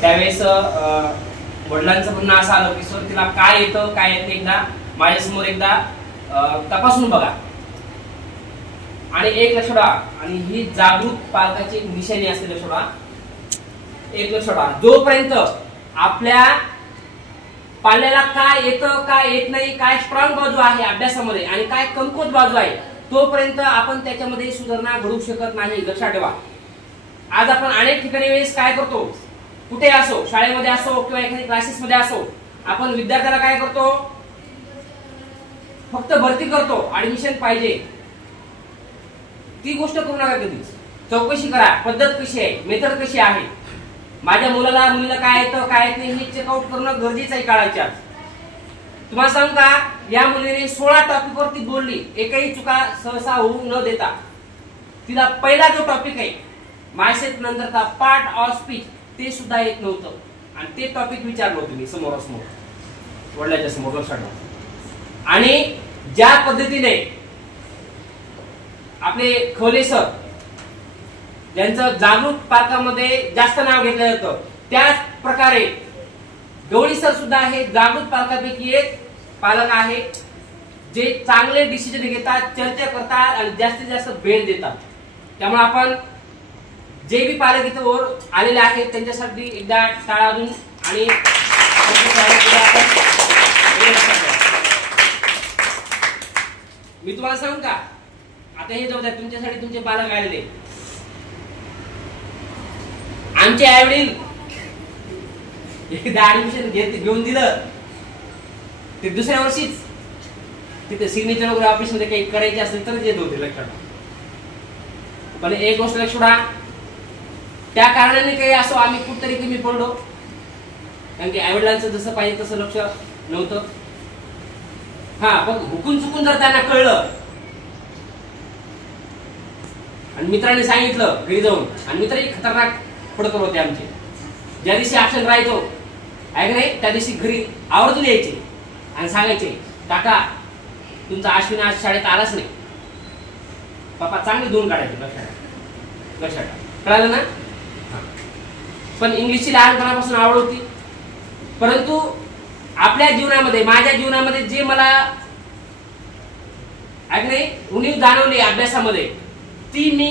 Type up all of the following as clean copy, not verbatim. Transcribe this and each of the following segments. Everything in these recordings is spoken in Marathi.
त्यावेळेस वडिलांचं म्हणणं असं आलं की सर तिला काय येतं काय येत एकदा माझ्यासमोर एकदा तपासून बघा. आणि एक लक्ष ठेवा, आणि ही जागरूक पालकाची एक निशाणी असते. लक्ष ठेवा, एक लक्ष ठेवा, जोपर्यंत आपल्या पाल्याला काय येतं काय येत नाही, काय स्ट्रॉंग बाजू आहे अभ्यासामध्ये आणि काय कमकुवत बाजू आहे, तोपर्यंत आपण त्याच्यामध्ये सुधारणा घडवू शकत नाही. लक्षात ठेवा. आज आपण अनेक ठिकाणी वेळेस काय करतो, कुठे असो, शाळेमध्ये असो किंवा एखाद्या क्लासेस मध्ये असो, आपण विद्यार्थ्याला काय करतो, फक्त भरती करतो, ऍडमिशन पाहिजे. ती गोष्ट करू नका कधीच. चौकशी करा, पद्धत कशी आहे, मेथड कशी आहे, माझ्या मुलाला मुलीला काय येतं काय येत नाही हे चेकआउट करणं गरजेचं आहे काळाच्या. तुम्हाला सांगू का, या मुलीने 16 टॉपिक वरती बोलली, एकही चुका सहसा होऊ न देता. तिला पहिला जो टॉपिक आहे मायसेल्फ नंतरचा पार्ट ऑफ स्पीच ते सुद्धा येत नव्हतं, आणि ते टॉपिक विचारलं होतं मी समोरासमोर वडिलांच्या समोर. लक्षात ठेवा. आणि ज्या पद्धतीने आपले खोले सर ज्यांचं जागरूक पालकामध्ये जास्त नाव घेतलं जातं, त्याच प्रकारे गवळी सर सुद्धा हे जागरूक पालकांपैकी एक पालक आहे जे चांगले डिसिजन घेतात, चर्चा करतात आणि जास्तीत जास्त भेट देतात. त्यामुळे आपण जे बी पालक इथं वर आलेले आहेत त्यांच्यासाठी एकदा टाळा वाजवून आणि मी तुम्हाला सांगू का, आता हे जाऊ द्या, तुमच्यासाठी तुमचे पालक आलेले. आमचे आई वडील एकदा ऍडमिशन घेऊन दिलं ते दुसऱ्या वर्षीच तिथे सिग्नेचर वगैरे ऑफिस मध्ये काही करायचे असेल तर येत होते. लक्षात. पण एक गोष्ट लक्षात, त्या कारणाने काही असो आम्ही कुठतरी कमी पडलो, कारण की आई वडिलांचं जसं पाहिजे तसं लक्ष नव्हतं. हा, पण हुकून चुकून जर त्यांना कळलं आणि मित्रांनी सांगितलं घरी जाऊन, आणि मित्रही खतरनाक पडत होते आमचे, ज्या दिवशी ऍब्सेंट राहायचो आहे नाही त्या दिवशी घरी आवर्जून यायचे आणि सांगायचे, काका तुमचा अश्विन आज शाळेत आलाच नाही. पप्पा चांगले दोन काढायचे. लक्षात कळालं ना. पण इंग्लिशची लहानपणापासून आवड होती, परंतु आपल्या जीवनामध्ये माझ्या जीवनामध्ये जे मला उणीव जाणवली अभ्यासामध्ये ती मी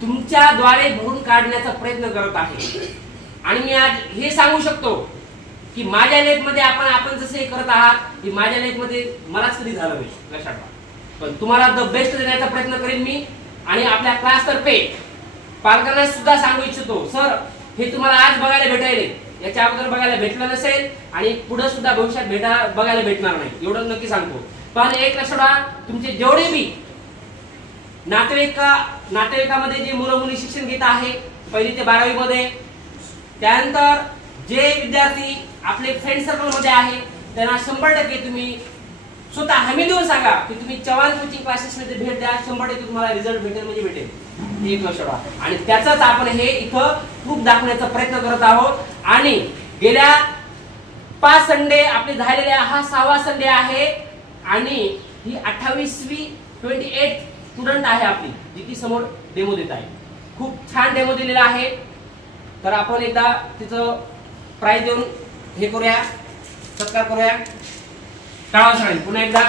तुमच्याद्वारे भरून काढण्याचा प्रयत्न करत आहे. आणि मी आज हे सांगू शकतो की माझ्या लाईफ मध्ये आपण जसे करत आहात की माझ्या लाईफ मध्ये मलाच कधी झालं नाही. लक्षात ठेवा. पण तुम्हाला द बेस्ट देण्याचा प्रयत्न करेन मी. आणि आपल्या क्लास तर्फे पालकांना सुद्धा सांगू इच्छितो, सर हे तुम्हाला आज बघायला भेटायले, याच्या अगोदर बघायला भेटलं नसेल आणि पुढे सुद्धा भविष्यात बघायला भेटणार नाही, एवढं नक्की सांगतो. पण एक लक्षात ठेवा, तुमचे जेवढे बी नातेवाईकामध्ये जे मुलं मुली शिक्षण घेत आहे 1ली ते 12वी मध्ये, त्यानंतर जे विद्यार्थी आपले फ्रेंड सर्कल मध्ये आहे त्यांना 100% तुम्ही स्वतः हमी देऊन सांगा की तुम्ही चव्हाण कोचिंग क्लासेस मध्ये भेट द्या, 100% तुम्हाला रिझल्ट भेटेल म्हणजे भेटेल. एक लक्षात ठेवा. आणि त्याचाच आपण हे इथं प्रूफ दाखवण्याचा प्रयत्न करत आहोत. आणि गेल्या 5 संडे आपले झालेले, हा 6वा संडे आहे आणि ही 28वी 28 स्टुडंट आहे आपली जी की समोर डेमो देत आहे. खूप छान डेमो दिलेला आहे. तर आपण एकदा तिचं प्राइज देऊन हे करूया, सत्कार करूया. टाळा वाजवा पुन्हा एकदा.